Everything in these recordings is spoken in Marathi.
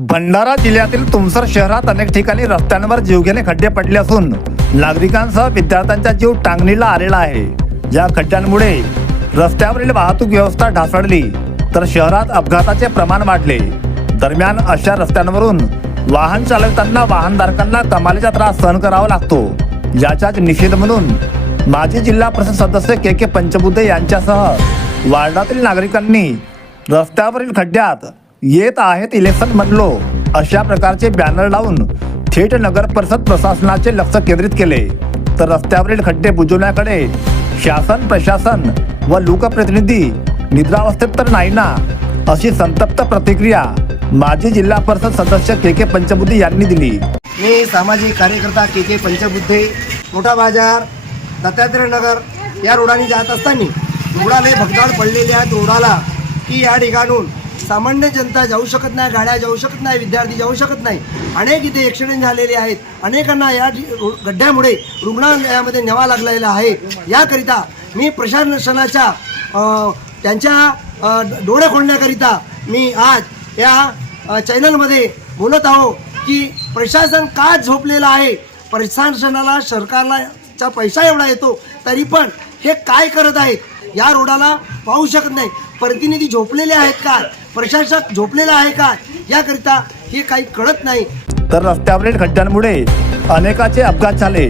भंडारा जिल्ह्यातील तुमसर शहरात अनेक ठिकाणी रस्त्यांवर जीवघेणे खड्डे पडले असून नागरिकांसह विद्यार्थ्यांचा जीव टांगणीला आलेला आहे. या खड्ड्यांमुळे रस्त्यावरील वाहतूक व्यवस्था ढासळली तर शहरात अपघाताचे प्रमाण वाढले. दरम्यान अशा रस्त्यांवरून वाहन चालवताना वाहनधारकांना कमालीचा त्रास सहन करावा लागतो. याचाच निषेध म्हणून माजी जिल्हा परिषद सदस्य के के पंचबुद्धे यांच्यासह वार्डातील नागरिकांनी रस्त्यावरील खड्ड्यात येत आहेत इलेक्शन म्हणलो अशा प्रकारचे बॅनर लावून थेट नगर परिषद प्रशासनाचे लक्ष केंद्रित केले. तर रस्त्यावरील खड्डे बुजवण्याकडे शासन प्रशासन व लोकप्रतिनिधी निद्रावस्थेत तर नाही ना अशी संतप्त प्रतिक्रिया माजी जिल्हा परिषद सदस्य के के पंचबुद्धी यांनी दिली. मी सामाजिक कार्यकर्ता के के पंचबुद्धे मोठा बाजार दत्तात्रय नगर या रोडाने जात असताना रुग्णालय भगदाड पडलेले आहेत रोडाला. की या ठिकाणून सामान्य जनता जाऊ शकत नाही गाड्या जाऊ शकत नाही विद्यार्थी जाऊ शकत नाही. अनेक इथे ॲक्सिडेंट झालेले आहेत. अनेकांना या गड्ड्यामुळे रुग्णालयामध्ये न्यावा लागलेला आहे. याकरिता मी प्रशासनाच्या त्यांच्या डोळे खोलण्याकरिता मी आज या चॅनलमध्ये बोलत आहो की प्रशासन का झोपलेलं आहे? प्रशासनाला सरकारला चा पैसा एवढा येतो तरी पण हे काय करत आहेत या रोडाला पाहू शकत नाही. प्रतिनिधी झोपलेले आहेत का? प्रशासक झोपलेला आहे का? याकरिता हे काही कळत नाही. तर रस्त्यावरील खड्ड्यांमुळे अनेकाचे अपघात झाले.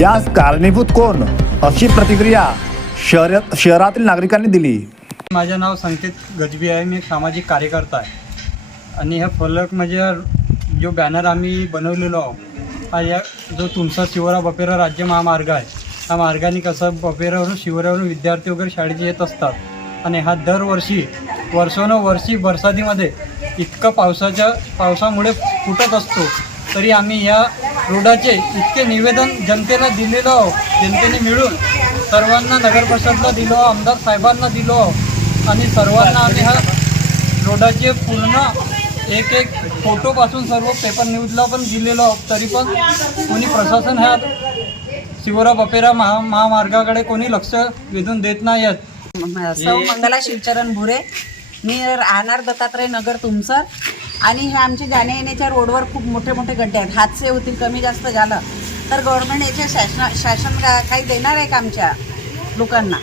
यास कारणीभूत कोण? अशी प्रतिक्रिया शहर शहरातील नागरिकांनी दिली. माझं नाव संकेत गजबी आहे. मी एक सामाजिक कार्यकर्ता आहे. आणि ह्या फलक म्हणजे जो बॅनर आम्ही बनवलेलो आहोत हा या जो तुमचा शिवरा बपेरा राज्य महामार्ग आहे हा मार्गाने कसं बपेरावरून शिवरावरून विद्यार्थी वगैरे शाळेत येत असतात. आणि हा दरवर्षी वर्षानुवर्षी बरसातीमध्ये इतकं पावसाच्या पावसामुळे फुटत असतो तरी आम्ही या रोडाचे इतके निवेदन जनतेला दिलेलो आहोत जनतेने मिळून सर्वांना नगरपरिषदला दिलो आमदार साहेबांना दिलो आणि सर्वांना आम्ही हा रोडाचे पूर्ण एक एक फोटोपासून सर्व पेपर न्यूजला पण दिलेलो आहोत तरी पण कोणी प्रशासन ह्या शिवरा बपेरा महा महामार्गाकडे कोणी लक्ष वेधून देत नाही आहेत. सौ मंगला शिवचरण भुरे. मी राहणार दत्तात्रय नगर तुमसर. आणि हे आमचे जाण्या येण्याच्या रोडवर खूप मोठे मोठे गड्डे आहेत. हादसे होतील कमी जास्त झालं तर गव्हर्नमेंट याचे शासन शासन का- काही देणार आहे का आमच्या लोकांना?